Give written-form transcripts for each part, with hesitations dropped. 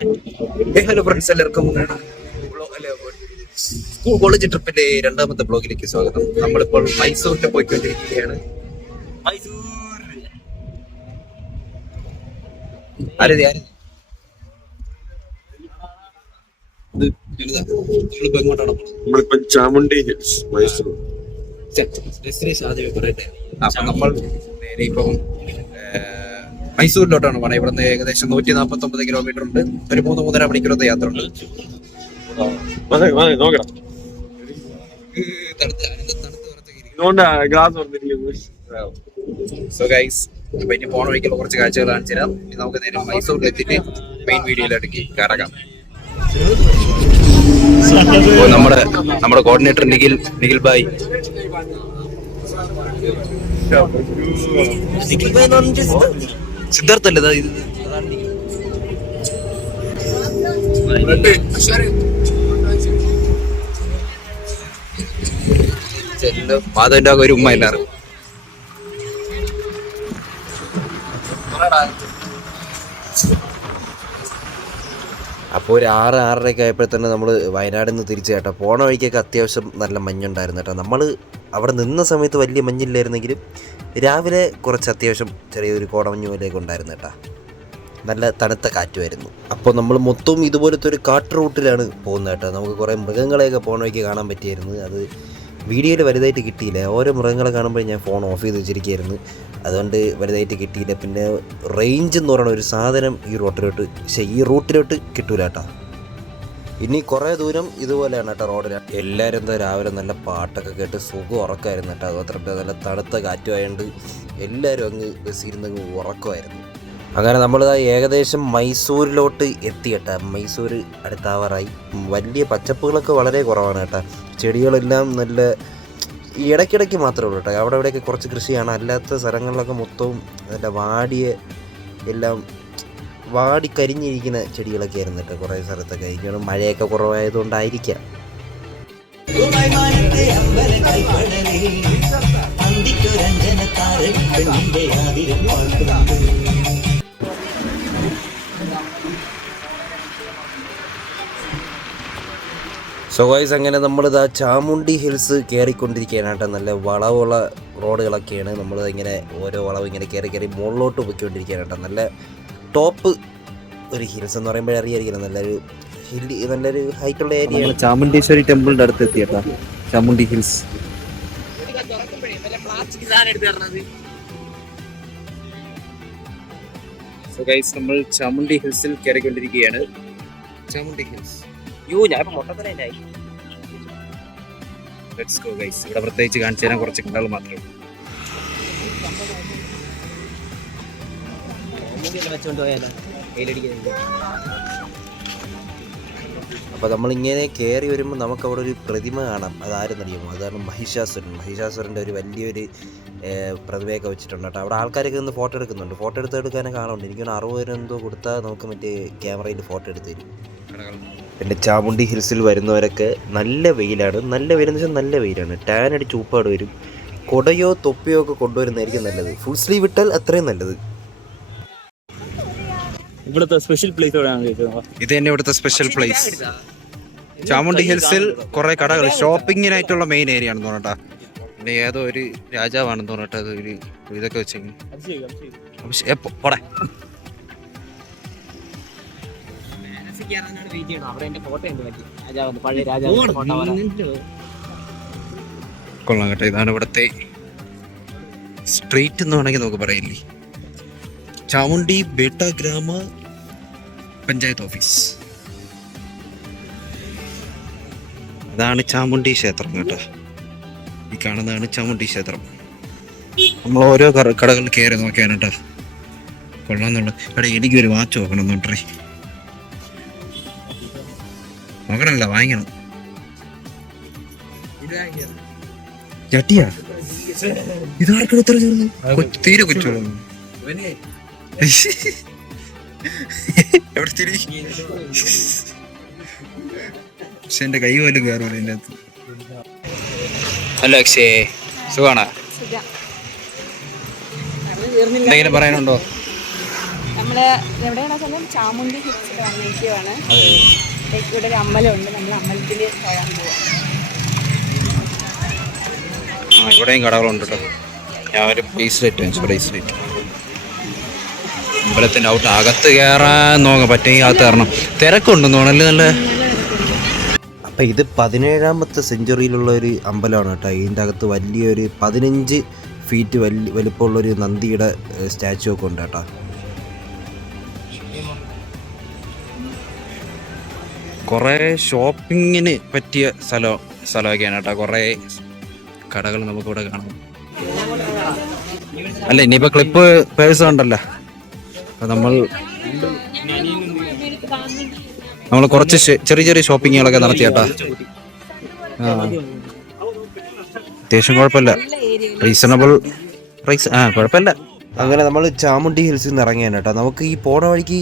Hello friends, എല്ലാവർക്കും school college ട്രിപ്പിന്റെ രണ്ടാമത്തെ ബ്ലോഗിലേക്ക് സ്വാഗതം. നമ്മളിപ്പോൾ മൈസൂരിൽ പോയിക്കൊണ്ടിരിക്കുകയാണ്. നമ്മളിപ്പോ ചാമുണ്ഡി ഹിൽസ് മൈസൂർ ഡെസ്റ്റിനേഷൻ ആദ്യമേ പറയട്ടെ. അപ്പൊ നമ്മൾ നേരെ ഇപ്പം മൈസൂരിലോട്ടാണ് പോണത്. ഇവിടുന്ന് ഏകദേശം 149 കിലോമീറ്റർ ഉണ്ട്. ഒരു 3-3.5 മണിക്കൂറത്തെ യാത്ര ഉണ്ട്. സോ ഗൈസ്, അപ്പൊ ഇനി പോണ വഴിക്കുള്ള കുറച്ച് കാഴ്ചകൾ കാണിച്ചു തരാം. ഇനി നമുക്ക് നേരെ മൈസൂരിൽ എത്തിയിട്ട് മെയിൻ വീഡിയോയിലേക്ക് കറങ്ങാം. നമ്മുടെ കോർഡിനേറ്റർ നിഖിൽ ഭായ് സിദ്ധാർത്ഥ അല്ലേ ഇത്? മാധവന്റെ ഒരു ഉമ്മ എല്ലാവരും. അപ്പോൾ ഒരു 6-6:30 ആയപ്പോൾ തന്നെ നമ്മൾ വയനാട്ടിൽ നിന്ന് തിരിച്ചു കേട്ടോ. പോണ വഴിക്കൊക്കെ അത്യാവശ്യം നല്ല മഞ്ഞുണ്ടായിരുന്നു കേട്ടോ. നമ്മൾ അവിടെ നിന്ന സമയത്ത് വലിയ മഞ്ഞില്ലായിരുന്നെങ്കിലും രാവിലെ കുറച്ച് അത്യാവശ്യം ചെറിയൊരു കോടമഞ്ഞ് പോലെയൊക്കെ ഉണ്ടായിരുന്നു കേട്ടോ. നല്ല തണുത്ത കാറ്റുമായിരുന്നു. അപ്പോൾ നമ്മൾ മൊത്തം ഇതുപോലത്തെ ഒരു കാട്ട് റൂട്ടിലാണ് പോകുന്നത് കേട്ടോ. നമുക്ക് കുറേ മൃഗങ്ങളെയൊക്കെ പോണ വഴിക്ക് കാണാൻ പറ്റിയായിരുന്നു. അത് വീഡിയോയിൽ വലുതായിട്ട് കിട്ടിയില്ല. ഓരോ മൃഗങ്ങളെ കാണുമ്പോൾ ഞാൻ ഫോൺ ഓഫ് ചെയ്ത് വെച്ചിരിക്കുകയായിരുന്നു. അതുകൊണ്ട് വലുതായിട്ട് കിട്ടിയില്ല. പിന്നെ റേഞ്ച് എന്ന് പറയുന്ന ഒരു സാധനം ഈ റൂട്ടിലോട്ട് കിട്ടൂല കേട്ടോ. ഇനി കുറേ ദൂരം ഇതുപോലെയാണ് കേട്ടോ റോഡിലാണ്. എല്ലാവരും എന്താ രാവിലെ നല്ല പാട്ടൊക്കെ കേട്ട് സുഖം ഉറക്കമായിരുന്നു കേട്ടോ. അതുമാത്രമല്ല നല്ല തണുത്ത കാറ്റുമായതുകൊണ്ട് എല്ലാവരും അങ്ങ് ബസ്സിരുന്ന് ഉറക്കമായിരുന്നു. അങ്ങനെ നമ്മൾ ഏകദേശം മൈസൂരിലോട്ട് എത്തി കേട്ടോ. മൈസൂർ അടുത്താവാറായി. വലിയ പച്ചപ്പുകളൊക്കെ വളരെ കുറവാണ് കേട്ടോ. ചെടികളെല്ലാം നല്ല ഇടയ്ക്കിടയ്ക്ക് മാത്രമേ ഉള്ളൂ കേട്ടോ. അവിടെ ഇവിടെയൊക്കെ കുറച്ച് കൃഷിയാണ്. അല്ലാത്ത സ്ഥലങ്ങളിലൊക്കെ മൊത്തവും നല്ല വാടിക്കരിഞ്ഞിരിക്കുന്ന ചെടികളൊക്കെ ആയിരുന്നു കേട്ടോ കുറേ സ്ഥലത്തൊക്കെ. എനിക്കാണ് മഴയൊക്കെ കുറവായതുകൊണ്ടായിരിക്കാം. സോ ഗൈസ്, അങ്ങനെ നമ്മളിതാ ചാമുണ്ഡി ഹിൽസ് കയറിക്കൊണ്ടിരിക്കുകയാണ് കേട്ടോ. നല്ല വളവുള്ള റോഡുകളൊക്കെയാണ്. നമ്മളിങ്ങനെ ഓരോ വളവ് ഇങ്ങനെ കയറി മുകളിലോട്ട് പോയിക്കൊണ്ടിരിക്കുകയാണ് കേട്ടോ. നല്ല ടോപ്പ് ഒരു ഹിൽസ് എന്ന് പറയുമ്പോഴേ അറിയായിരിക്കണം. നല്ലൊരു ഹൈറ്റുള്ള ഏരിയയാണ്. ചാമുണ്ടീശ്വരി ടെമ്പിളിന്റെ അടുത്ത് എത്തി കേട്ടോ. ചാമുണ്ഡി ഹിൽസ്. സോ ഗൈസ്, നമ്മൾ ചാമുണ്ഡി ഹിൽസിൽ കയറിക്കൊണ്ടിരിക്കുകയാണ്. Chamundi hills. Let's go guys. ഇവിടെ പ്രത്യേകിച്ച് കാണിച്ചു തരാൻ കുറച്ച് കണ്ടകൾ മാത്രമേ ഉള്ളൂ. അപ്പോൾ നമ്മളിങ്ങനെ കയറി വരുമ്പോൾ നമുക്കവിടെ ഒരു പ്രതിമ കാണാം. അതാരെന്നറിയുമോ? അതാണ് മഹിഷാസുരൻ്റെ ഒരു വലിയൊരു പ്രതിമയൊക്കെ വെച്ചിട്ടുണ്ട് കേട്ടോ. അവിടെ ആൾക്കാരൊക്കെ നിന്ന് ഫോട്ടോ എടുക്കുന്നുണ്ട്. ഫോട്ടോ എടുക്കാനൊക്കെ കാണുന്നുണ്ട്. എനിക്കൊന്ന് 60 എന്തോ കൊടുത്താൽ നമുക്ക് മറ്റേ ക്യാമറയിൽ ഫോട്ടോ എടുത്ത് തരും. പിന്നെ ചാമുണ്ഡി ഹിൽസിൽ വരുന്നവരൊക്കെ നല്ല വെയിലാണ്. നല്ല വെയിലെന്ന് വെച്ചാൽ നല്ല വെയിലാണ്. ടാൻ അടിച്ച് ഉപ്പാട് വരും. കൊടയോ തൊപ്പിയോ ഒക്കെ കൊണ്ടുവരുന്നതായിരിക്കും നല്ലത്. ഫുൾ സ്ലീവ് ഇട്ടാൽ അത്രയും നല്ലത്. ഇവിടുത്തെ സ്പെഷ്യൽ പ്ലേസ് ഇത് തന്നെ ഇവിടുത്തെ സ്പെഷ്യൽ പ്ലേസ്. ചാമുണ്ഡി ഹിൽസിൽ കുറെ കടകൾ ഷോപ്പിങ്ങിനായിട്ടുള്ള മെയിൻ ഏരിയ ആണെന്ന് പറഞ്ഞാ. പിന്നെ ഏതോ ഒരു രാജാവാണെന്ന് പറഞ്ഞിട്ട് അത് ഒരു ഇതൊക്കെ വെച്ചെങ്കിൽ കൊള്ളാം കേട്ടോ. ഇതാണ് ഇവിടുത്തെ സ്ട്രീറ്റ് എന്ന് വേണമെങ്കിൽ നമുക്ക് പറയില്ലേ. ചാമുണ്ഡി ബേട്ട ഗ്രാമ പഞ്ചായത്ത് ഓഫീസ്. അതാണ് ചാമുണ്ഡി ക്ഷേത്രം കേട്ടോ. ഈ കാണുന്നതാണ് ചാമുണ്ഡി ക്ഷേത്രം. നമ്മൾ ഓരോ കടകളിൽ കയറി നോക്കിയാണ് കേട്ടോ. കൊള്ളാന്നുള്ള എടാ, എനിക്കൊരു വാച്ച് നോക്കണം നോട്ടേ. നോക്കണമല്ല, വാങ്ങിക്കണം. ചട്ടിയാ ഇതാർക്കും ഇത്ര ചേർന്ന് തീരെ കൊച്ചോളൂ. എവിടെ തിരി പക്ഷെ എന്റെ കൈ പോലും കയറൂല എൻ്റെ അകത്ത്. ഹലോ അക്ഷയ്, സുഖാണോ? എന്തെങ്കിലും പറയാനുണ്ടോ? നമ്മള് എവിടെയാണ് സമയം ചാമുണ്ടി ഹിൽസിൽ വന്നിരിക്കുവാണ്. ഇവിടെ ഒരു അമ്പലമുണ്ട്, നമ്മൾ അമ്പലത്തിൽ പോകാൻ പോവാം. ഇവിടെയും കടകളുണ്ട് കേട്ടോ. ഞാൻ ഒരു ബ്രേസ്ലെറ്റ് വാങ്ങിച്ചു, ബ്രേസ്ലെറ്റ്. അമ്പലത്തിൻ്റെ അകത്ത് കയറാൻ നോക്കാം, പറ്റുമെങ്കിൽ അകത്ത് കയറണം. തിരക്കുണ്ടെന്ന് തോന്നല്ലേ നല്ല. അപ്പം ഇത് 17ാമത്തെ സെഞ്ചുറിയിലുള്ള ഒരു അമ്പലമാണ് കേട്ടോ. ഇതിൻ്റെ അകത്ത് വലിയൊരു 15 ഫീറ്റ് വലിപ്പമുള്ളൊരു നന്ദിയുടെ സ്റ്റാച്ചു ഒക്കെ ഉണ്ട് കേട്ടോ. കുറേ ഷോപ്പിങ്ങിന് പറ്റിയ സ്ഥലമൊക്കെയാണ് കേട്ടോ. കുറേ കടകൾ നമുക്കിവിടെ കാണാം. അല്ല ഇനിയിപ്പോൾ ക്ലിപ്പ് പേഴ്സ് ഉണ്ടല്ലോ, അപ്പം നമ്മൾ കുറച്ച് ചെറിയ ചെറിയ ഷോപ്പിങ്ങുകളൊക്കെ നടത്തി കേട്ടോ. അത്യാവശ്യം കുഴപ്പമില്ല, റീസണബിൾ പ്രൈസ്. കുഴപ്പമില്ല. അങ്ങനെ നമ്മൾ ചാമുണ്ടി ഹിൽസിൽ നിന്ന് ഇറങ്ങിയാണ് കേട്ടോ. നമുക്ക് ഈ പോണ വഴിക്ക്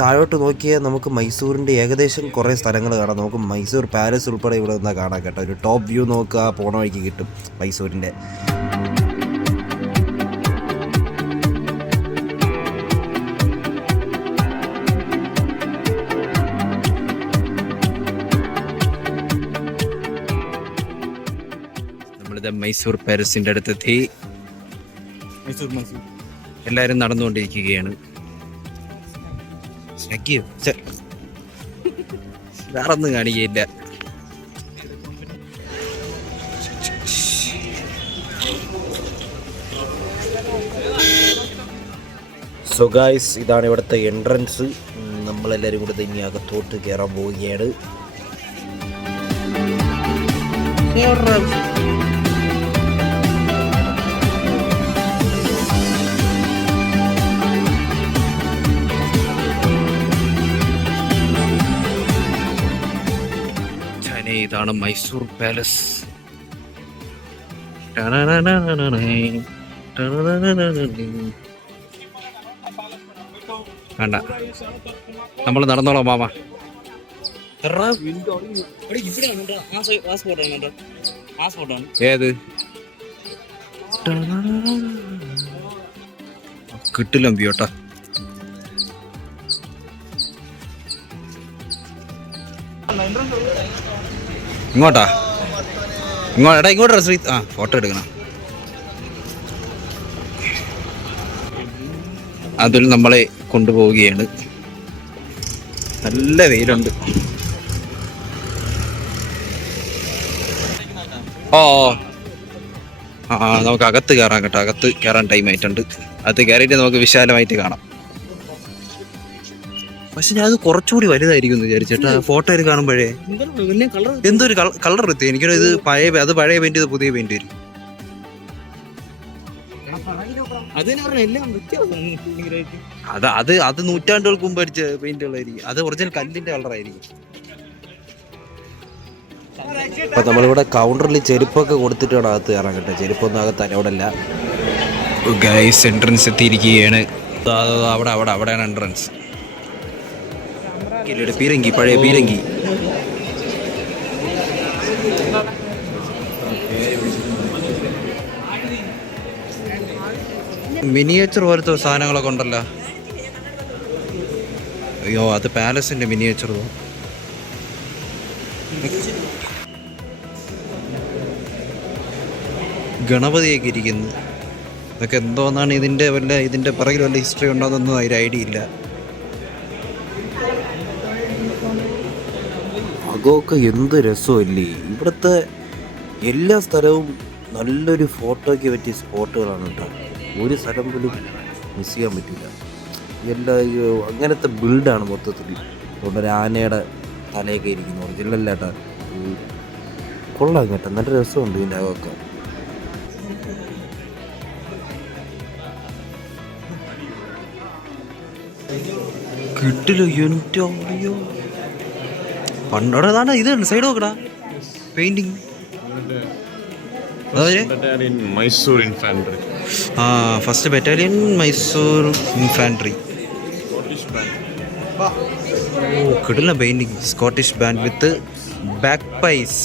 താഴോട്ട് നോക്കിയാൽ നമുക്ക് മൈസൂരിൻ്റെ ഏകദേശം കുറേ സ്ഥലങ്ങൾ കാണാം. നമുക്ക് മൈസൂർ പാലസ് ഉൾപ്പെടെ ഇവിടെ നിന്നാൽ കാണാം കേട്ടോ. ഒരു ടോപ്പ് വ്യൂ നോക്കുക, പോണ വഴിക്ക് കിട്ടും മൈസൂരിൻ്റെ. നമ്മളിത് മൈസൂർ പാലസിൻ്റെ അടുത്തെത്തി. എല്ലാവരും നടന്നുകൊണ്ടിരിക്കുകയാണ്. വേറൊന്നും കാണിക്കയില്ല. സോ ഗായ്സ്, ഇതാണ് ഇവിടുത്തെ എൻട്രൻസ്. നമ്മളെല്ലാവരും കൂടെ ഇനി അകത്തോട്ട് കയറാൻ പോവുകയാണ്. ഇതാണ് മൈസൂർ പാലസ്. വേണ്ട, നമ്മൾ നടന്നോളാം മാമ. ഏത് കിട്ടില്ല വ്യൂട്ടാ. ഇങ്ങോട്ടാ, ഇങ്ങോട്ടാ ശ്രീ. ഫോട്ടോ എടുക്കണം. അതിൽ നമ്മളെ കൊണ്ടുപോവുകയാണ്. നല്ല വെയിലുണ്ട്. നമുക്ക് അകത്ത് കയറാൻ കേട്ടോ. അകത്ത് കയറാൻ ടൈം ആയിട്ടുണ്ട്. അകത്ത് കയറിയിട്ട് നമുക്ക് വിശാലമായിട്ട് കാണാം. പക്ഷെ ഞാൻ അത് കുറച്ചുകൂടി വലുതായിരിക്കും എന്ന് വിചാരിച്ചേട്ടാ. ഫോട്ടോയിൽ കാണുമ്പോഴേ എന്തൊരു കളർ എത്തി. എനിക്കൊരു ഇത് പഴയ പെയിന്റ്, ഇത് പുതിയ പെയിന്റ് വരും. അത് നൂറ്റാണ്ടുകൾക്ക് മുമ്പ് അടിച്ച പെയിന്റുകളായിരിക്കും. അത് ഒറിജിനൽ കല്ലിന്റെ കളറായിരിക്കും. അപ്പം നമ്മളിവിടെ കൗണ്ടറിൽ ചെരുപ്പൊക്കെ കൊടുത്തിട്ടാണ് അകത്ത് കയറാൻ കേട്ടോ. ചെരുപ്പൊന്നും അകത്ത് അലോഡല്ല. ഗൈസ്, എൻട്രൻസ് എത്തിയിരിക്കുകയാണ്. അവിടെയാണ് എൻട്രൻസ്. പീരങ്കി, പഴയ പീരങ്കി. മിനിയേച്ചർ പോലത്തെ സാധനങ്ങളൊക്കെ ഉണ്ടല്ലോ. അയ്യോ, അത് പാലസിന്റെ മിനിയേച്ചർ. ഗണപതിയൊക്കെ ഇരിക്കുന്നു. ഇതൊക്കെ എന്തോന്നാണ് ഇതിന്റെ പിറകിൽ വല്ല ഹിസ്റ്ററി ഉണ്ടോന്നൊന്നും അതിന് ഐഡിയ ഇല്ല. അകമൊക്കെ എന്ത് രസമല്ലേ. ഇവിടുത്തെ എല്ലാ സ്ഥലവും നല്ലൊരു ഫോട്ടോയ്ക്ക് പറ്റിയ സ്പോട്ടുകളാണ് കേട്ടോ. ഒരു സ്ഥലം പോലും മിസ് ചെയ്യാൻ പറ്റില്ല. അങ്ങനത്തെ ബിൽഡാണ് മൊത്തത്തിൽ. അതുകൊണ്ട് ഒരു ആനയുടെ തലയൊക്കെ ഇരിക്കുന്നു. ഒറിജിനലല്ല കേട്ടോ, കൊള്ളാം കേട്ടോ. നല്ല രസമുണ്ട് ഇതിൻ്റെ അകമൊക്കെ. കിട്ടില്ല. എനിക്കറിയോ പണ്ടോടാണ് ഇത് സൈഡ് നോക്കടാ. Painting Mysore infantry. First battalion Mysore infantry. കിട്ടില്ല painting. Scottish band with bagpipes.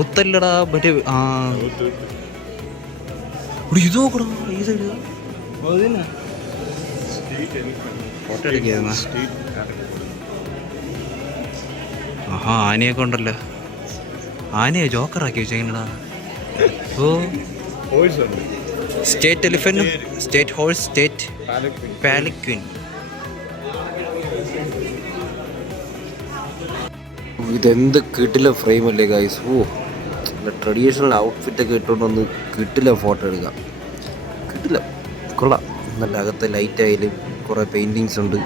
ഊത്തല്ലടാ മറ്റേ. ഇത് നോക്കടാ ഈ സൈഡ്. ഫോട്ടോ എടുക്കുന്ന ആഹാ ആനയൊക്കെ ഉണ്ടല്ലോ. ആനയെ ജോക്കറാക്കി വെച്ചെങ്ങനെടാ. ഓ സ്റ്റേറ്റ് എലിഫന്റും സ്റ്റേറ്റ് ഹോഴ്സ് സ്റ്റേറ്റ് പാലിക്വിൻ. ഇതെന്ത് കിട്ടില്ല ഫ്രെയിമല്ലേ ഗൈസ്. ഓ നല്ല ട്രഡീഷണൽ ഔട്ട്ഫിറ്റൊക്കെ ഇട്ടുകൊണ്ടൊന്ന് കിട്ടില്ല ഫോട്ടോ എടുക്കാം. കിട്ടില്ല, കൊള്ളാം. നല്ല അകത്തെ ലൈറ്റായാലും കുറേ പെയിൻറ്റിങ്സ് ഉണ്ട്,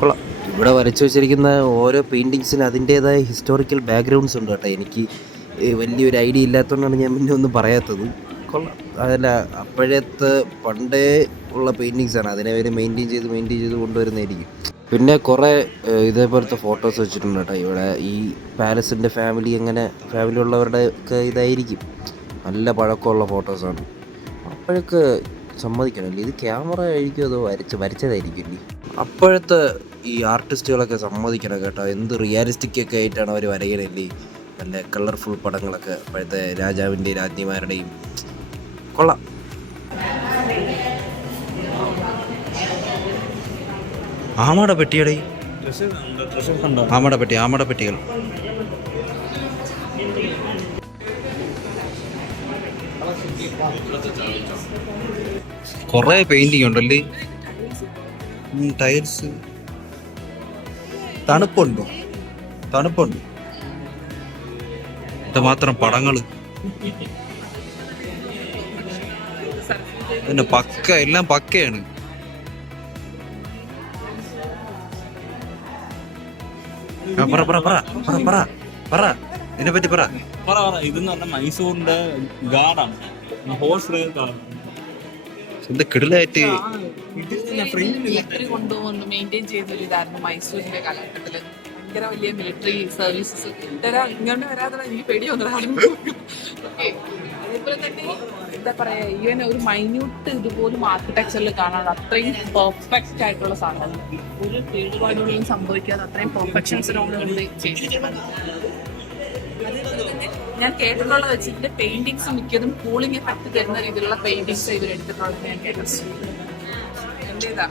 കൊള്ളാം. ഇവിടെ വരച്ചു വെച്ചിരിക്കുന്ന ഓരോ പെയിൻറ്റിങ്സിന് അതിൻ്റേതായ ഹിസ്റ്റോറിക്കൽ ബാക്ക്ഗ്രൗണ്ട്സ് ഉണ്ട് കേട്ടോ. എനിക്ക് വലിയൊരു ഐഡിയ ഇല്ലാത്തതുകൊണ്ടാണ് ഞാൻ പിന്നെ ഒന്നും പറയാത്തത്. കൊള്ളാം. അതല്ല, അപ്പോഴത്തെ പണ്ടേ ഉള്ള പെയിൻറ്റിങ്സാണ്, അതിനെ അവർ മെയിൻറ്റെയിൻ ചെയ്ത് കൊണ്ടുവരുന്നതായിരിക്കും. പിന്നെ കുറേ ഇതേപോലത്തെ ഫോട്ടോസ് വെച്ചിട്ടുണ്ട് കേട്ടോ ഇവിടെ. ഈ പാലസിൻ്റെ ഫാമിലി ഉള്ളവരുടെ ഒക്കെ ഇതായിരിക്കും. നല്ല പഴക്കമുള്ള ഫോട്ടോസാണ്. അപ്പോഴൊക്കെ സമ്മതിക്കണമല്ലേ, ഇത് ക്യാമറ ആയിരിക്കും അതോ വരച്ചതായിരിക്കും അല്ലേ. അപ്പോഴത്തെ ഈ ആർട്ടിസ്റ്റുകളൊക്കെ സമ്മതിക്കണം കേട്ടോ. എന്ത് റിയാലിസ്റ്റിക് ഒക്കെ ആയിട്ടാണ് അവർ വരയ്ക്കണല്ലേ. നല്ല കളർഫുൾ പടങ്ങളൊക്കെ അപ്പോഴത്തെ രാജാവിൻ്റെയും രാജ്ഞിമാരുടെയും. കൊള്ളാം. ആമയുടെ പെട്ടിയടേ, ആമയുടെ പെട്ടികൾ. കൊറേ പെയിന്റിങ് ഉണ്ടല്ലേ. ടൈൽസ്. തണുപ്പുണ്ട്. ഇതുമാത്രം പടങ്ങള് പിന്നെ പക്ക, എല്ലാം പക്കയാണ്. ഇതിനെ പറ്റി പറ. ഇതെന്ന് പറഞ്ഞാൽ മൈസൂറിന്റെ ഗാർഡാണ്, ഹോഴ്സ് റെയിൽ ഗാർഡ്. എന്താ കിടിലായിട്ട് മിലിറ്ററി കൊണ്ടുപോകുന്നു മെയിൻറ്റെയിൻ ചെയ്തൊരു ഇതായിരുന്നു മൈസൂരിന്റെ കാലഘട്ടത്തില്. ഭയങ്കര വലിയ മിലിറ്ററി സർവീസസ് ഇങ്ങോട്ട് വരാതെ എനിക്ക് പേടിയൊന്നും. അതേപോലെ തന്നെ എന്താ പറയാ, ഈവൻ ഒരു മൈന്യൂട്ട് ഇതുപോലും ആർക്കിടെക്ചറിൽ കാണാൻ അത്രയും പെർഫെക്റ്റ് ആയിട്ടുള്ള സാധനങ്ങൾ, ഒരു കേടുപാടുകളും സംഭവിക്കാതെ അത്രയും പെർഫെക്ഷൻസിനോട് ചെയ്തിട്ടുണ്ട്. അതേപോലെ തന്നെ ഞാൻ കേട്ടിട്ടുള്ളത് വെച്ച് ഇതിന്റെ പെയിന്റിങ്സ് മിക്കതും കൂളിംഗ് എഫക്ട് തരുന്ന രീതിയിലുള്ള പെയിന്റിങ്സ് ഇവർ എടുത്തിട്ടുള്ളത് ഞാൻ കേട്ടത്. എന്റേതാ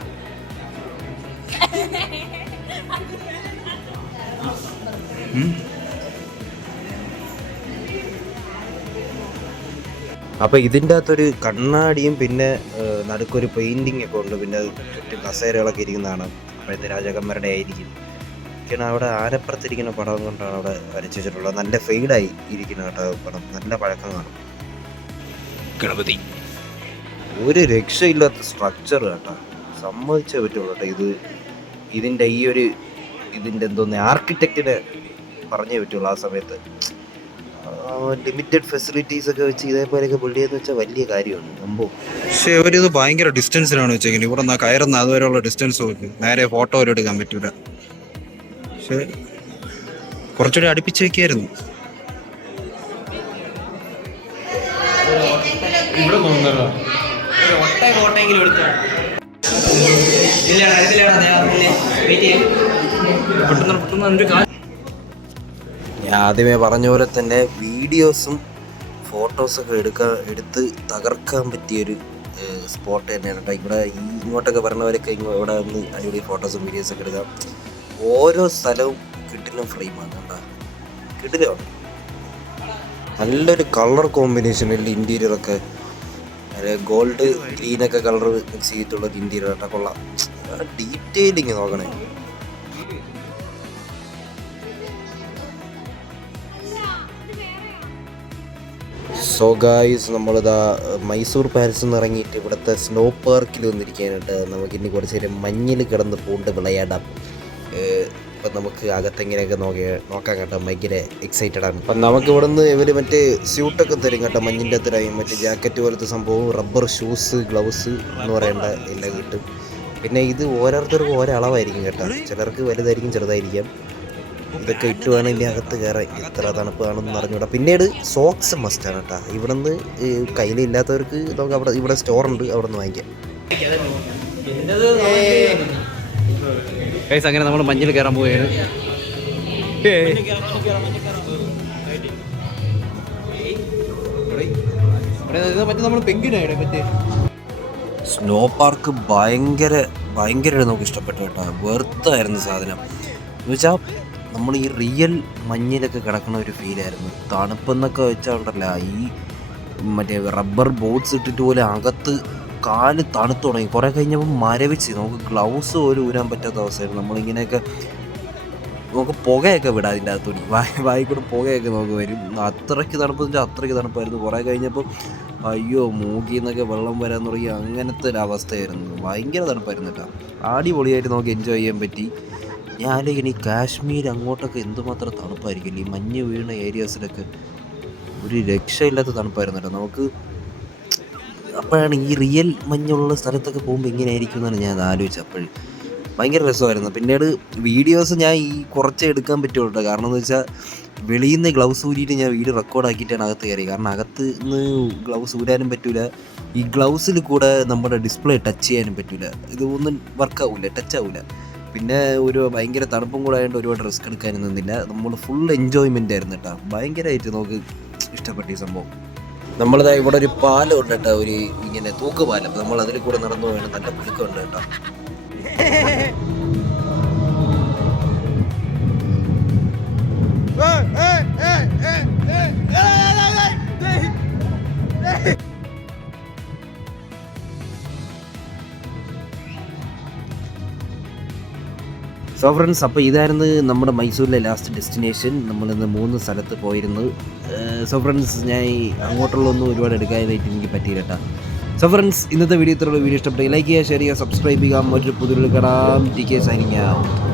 അപ്പോൾ ഇതിൻ്റെ അകത്തൊരു കണ്ണാടിയും പിന്നെ നടുക്കൊരു പെയിൻറ്റിങ് ഒക്കെ ഉണ്ട്. പിന്നെ ചുറ്റും കസേരകളൊക്കെ ഇരിക്കുന്നതാണ്. അപ്പോഴത്തെ രാജാക്കന്മാരുടെ ആയിരിക്കും. ഒക്കെയാണ് അവിടെ ആനപ്പുറത്തിരിക്കുന്ന പടം കൊണ്ടാണ് അവിടെ വരച്ചു വെച്ചിട്ടുള്ളത്. നല്ല ഫെയ്ഡായി ഇരിക്കുന്ന കേട്ടോ പടം, നല്ല പഴക്കം കാണും. ഗണപതി ഒരു രക്ഷയില്ലാത്ത സ്ട്രക്ചർ കേട്ടോ, സമ്മതിച്ചേ പറ്റുള്ളൂ കേട്ടോ. ഇതിൻ്റെ എന്തോന്ന് ആർക്കിടെക്റ്റിനെ പറഞ്ഞേ പറ്റുള്ളൂ ആ സമയത്ത്. ലിമിറ്റഡ് ഫെസിലിറ്റീസ് ഒക്കെ വെച്ച് ഇതേപോലെയൊക്കെ ബിൽഡ് ചെയ്യുന്ന വെച്ചാൽ വലിയ കാര്യമാണ് സംഭവം. പക്ഷെ അവരിത് ഭയങ്കര ഡിസ്റ്റൻസിലാണ് വെച്ചെങ്കിൽ ഇവിടെ നിന്ന് കയറുന്ന അതുവരെയുള്ള ഡിസ്റ്റൻസ് നോക്കി നേരെ ഫോട്ടോ വരെ എടുക്കാൻ പറ്റൂല. പക്ഷെ കുറച്ചുകൂടി അടുപ്പിച്ച് വെക്കായിരുന്നു. ഇവിടെ തോന്നുന്നല്ലോ ഞാൻ ആദ്യമേ പറഞ്ഞ പോലെ തന്നെ വീഡിയോസും ഫോട്ടോസൊക്കെ എടുത്ത് തകർക്കാൻ പറ്റിയൊരു സ്പോട്ട് തന്നെയാണ് കേട്ടോ. ഇവിടെ ഇങ്ങോട്ടൊക്കെ പറഞ്ഞവരൊക്കെ ഇവിടെ വന്ന് അടിപൊളി ഫോട്ടോസും വീഡിയോസൊക്കെ എടുക്കാം. ഓരോ സ്ഥലവും കിട്ടിലും ഫ്രെയിമാണ് കേട്ടോ, കിട്ടിലാണ്. നല്ലൊരു കളർ കോമ്പിനേഷനിൽ ഇൻറ്റീരിയറൊക്കെ ഗോൾഡ് ഗ്രീനൊക്കെ കളർ മിക്സ് ചെയ്തിട്ടുള്ളൊരു ഇൻറ്റീരിയർ കേട്ടോ, കൊള്ളാം. ഡീറ്റെയിലിങ് നോക്കണേ. സോ ഗായ്സ്, നമ്മളിതാ മൈസൂർ പാലസിൽ നിന്ന് ഇറങ്ങിയിട്ട് ഇവിടുത്തെ സ്നോ പാർക്കിൽ വന്നിരിക്കാനായിട്ട്. നമുക്കിനി കുറച്ച് നേരം മഞ്ഞിൽ കിടന്ന് പൂണ്ട് വിളയാടാം. ഇപ്പം നമുക്ക് അകത്തെങ്ങനെയൊക്കെ നോക്കാൻ കേട്ടോ, ഭയങ്കര എക്സൈറ്റഡ് ആണ്. അപ്പം നമുക്ക് ഇവിടെ നിന്ന് ഇവർ മറ്റേ സ്യൂട്ടൊക്കെ തരും കേട്ടോ, മഞ്ഞിൻ്റെ അത്രയും മറ്റേ ജാക്കറ്റ് പോലത്തെ സംഭവം, റബ്ബർ ഷൂസ്, ഗ്ലൗസ് എന്ന് പറയേണ്ട എല്ലാം കിട്ടും. പിന്നെ ഇത് ഓരോരുത്തർക്കും ഓരോ അളവായിരിക്കും കേട്ടോ, ചിലർക്ക് വലുതായിരിക്കും ചെറുതായിരിക്കാം. ഇതൊക്കെ ഇട്ട് വേണം ഇനി അകത്ത് കയറാൻ. ഇത്ര തണുപ്പാണെന്ന് അറിഞ്ഞൂടാ. പിന്നീട് സോക്സ് മസ്റ്റാണ് കേട്ടോ. ഇവിടെ നിന്ന് കയ്യിലില്ലാത്തവർക്ക് നമുക്ക് ഇവിടെ സ്റ്റോറുണ്ട്, അവിടെ നിന്ന് വാങ്ങിക്കാം. അങ്ങനെ നമ്മൾ മഞ്ഞിൽ കയറാൻ പോവുകയാണ്. മറ്റേ നമ്മൾ പെങ്കിനാണ് മറ്റേ. സ്നോ പാർക്ക് ഭയങ്കര നമുക്ക് ഇഷ്ടപ്പെട്ടു കേട്ടോ. വെറുത്തായിരുന്നു സാധനം എന്ന് വെച്ചാൽ നമ്മൾ ഈ റിയൽ മഞ്ഞിലൊക്കെ കിടക്കുന്ന ഒരു ഫീലായിരുന്നു. തണുപ്പെന്നൊക്കെ വെച്ചാൽ ഉണ്ടല്ല, ഈ മറ്റേ റബ്ബർ ബോട്ട്സ് ഇട്ടിട്ട് പോലെ അകത്ത് കാല് തണുത്തു തുടങ്ങി. കുറേ കഴിഞ്ഞപ്പോൾ മരവിച്ച് നമുക്ക് ഗ്ലൗസ് പോലും ഊരാൻ പറ്റാത്ത അവസ്ഥയായിരുന്നു. നമ്മളിങ്ങനെയൊക്കെ നമുക്ക് പുകയൊക്കെ വിടാം അതിൻ്റെ അകത്തൂടി, വായി കൂടെ പുകയൊക്കെ നമുക്ക് വരും. അത്രയ്ക്ക് തണുപ്പെന്ന് വെച്ചാൽ അത്രയ്ക്ക് തണുപ്പായിരുന്നു. കുറേ കഴിഞ്ഞപ്പോൾ അയ്യോ മൂക്കിൽ നിന്നൊക്കെ വെള്ളം വരാൻ തുടങ്ങി. അങ്ങനത്തെ ഒരു അവസ്ഥയായിരുന്നു. ഭയങ്കര തണുപ്പായിരുന്നു കേട്ടോ. അടിപൊളിയായിട്ട് നമുക്ക് എൻജോയ് ചെയ്യാൻ പറ്റി. ഞാൻ ഇനി കാശ്മീർ അങ്ങോട്ടൊക്കെ എന്തുമാത്രം തണുപ്പായിരിക്കില്ല, ഈ മഞ്ഞ് വീണ ഏരിയാസിലൊക്കെ ഒരു രക്ഷയില്ലാത്ത തണുപ്പായിരുന്നു കേട്ടോ നമുക്ക്. അപ്പോഴാണ് ഈ റിയൽ മഞ്ഞുള്ള സ്ഥലത്തൊക്കെ പോകുമ്പോൾ ഇങ്ങനെ ആയിരിക്കും എന്നാണ് ഞാൻ ആലോചിച്ചത്. അപ്പോഴും ഭയങ്കര രസമായിരുന്നു. പിന്നീട് വീഡിയോസ് ഞാൻ ഈ കുറച്ചേ എടുക്കാൻ പറ്റുള്ളൂ കേട്ടോ. കാരണം എന്ന് വെച്ചാൽ വെളിയിൽ നിന്ന് ഗ്ലൗസ് ഊരിയിട്ട് ഞാൻ വീഡിയോ റെക്കോർഡാക്കിയിട്ടാണ് അകത്ത് കയറി. കാരണം അകത്ത് നിന്ന് ഗ്ലൗസ് ഊരാനും പറ്റില്ല, ഈ ഗ്ലൗസിൽ കൂടെ നമ്മുടെ ഡിസ്പ്ലേ ടച്ച് ചെയ്യാനും പറ്റില്ല. ഇതൊന്നും വർക്കാവില്ല, ടച്ച് ആവില്ല. പിന്നെ ഒരു ഭയങ്കര തണുപ്പും കൂടെ ആയതുകൊണ്ട് ഒരുപാട് റിസ്ക് എടുക്കാനും നിന്നില്ല. നമ്മൾ ഫുൾ എൻജോയ്മെൻ്റ് ആയിരുന്നു കേട്ടോ. ഭയങ്കരമായിട്ട് നമുക്ക് ഇഷ്ടപ്പെട്ട ഈ സംഭവം. നമ്മളിതാ ഇവിടെ ഒരു പാലം ഉണ്ട് കേട്ടോ, ഒരു ഇങ്ങനെ തൂക്കുപാലം. നമ്മൾ അതിൽ കൂടെ നടന്നു പോയാണ്. നല്ല പുഴുക്കമുണ്ട് കേട്ടോ. സോ ഫ്രണ്ട്സ്, അപ്പോൾ ഇതായിരുന്നു നമ്മുടെ മൈസൂരിലെ ലാസ്റ്റ് ഡെസ്റ്റിനേഷൻ. നമ്മളിന്ന് 3 സ്ഥലത്ത് പോയിരുന്നു. സോ ഫ്രണ്ട്സ്, ഞാൻ അങ്ങോട്ടുള്ളൊന്നും ഒരുപാട് എടുക്കാനായിട്ട് എനിക്ക് പറ്റിയില്ല കേട്ടോ. സോ ഫ്രണ്ട്സ്, ഇന്നത്തെ വീഡിയോ ഇത്രയുള്ള. വീഡിയോ ഇഷ്ടപ്പെട്ടെങ്കിൽ ലൈക്ക് ചെയ്യുക, ഷെയർ ചെയ്യുക, സബ്സ്ക്രൈബ് ചെയ്യുക. മറ്റൊരു പുതിയൊരു കാണാം. T K signing out.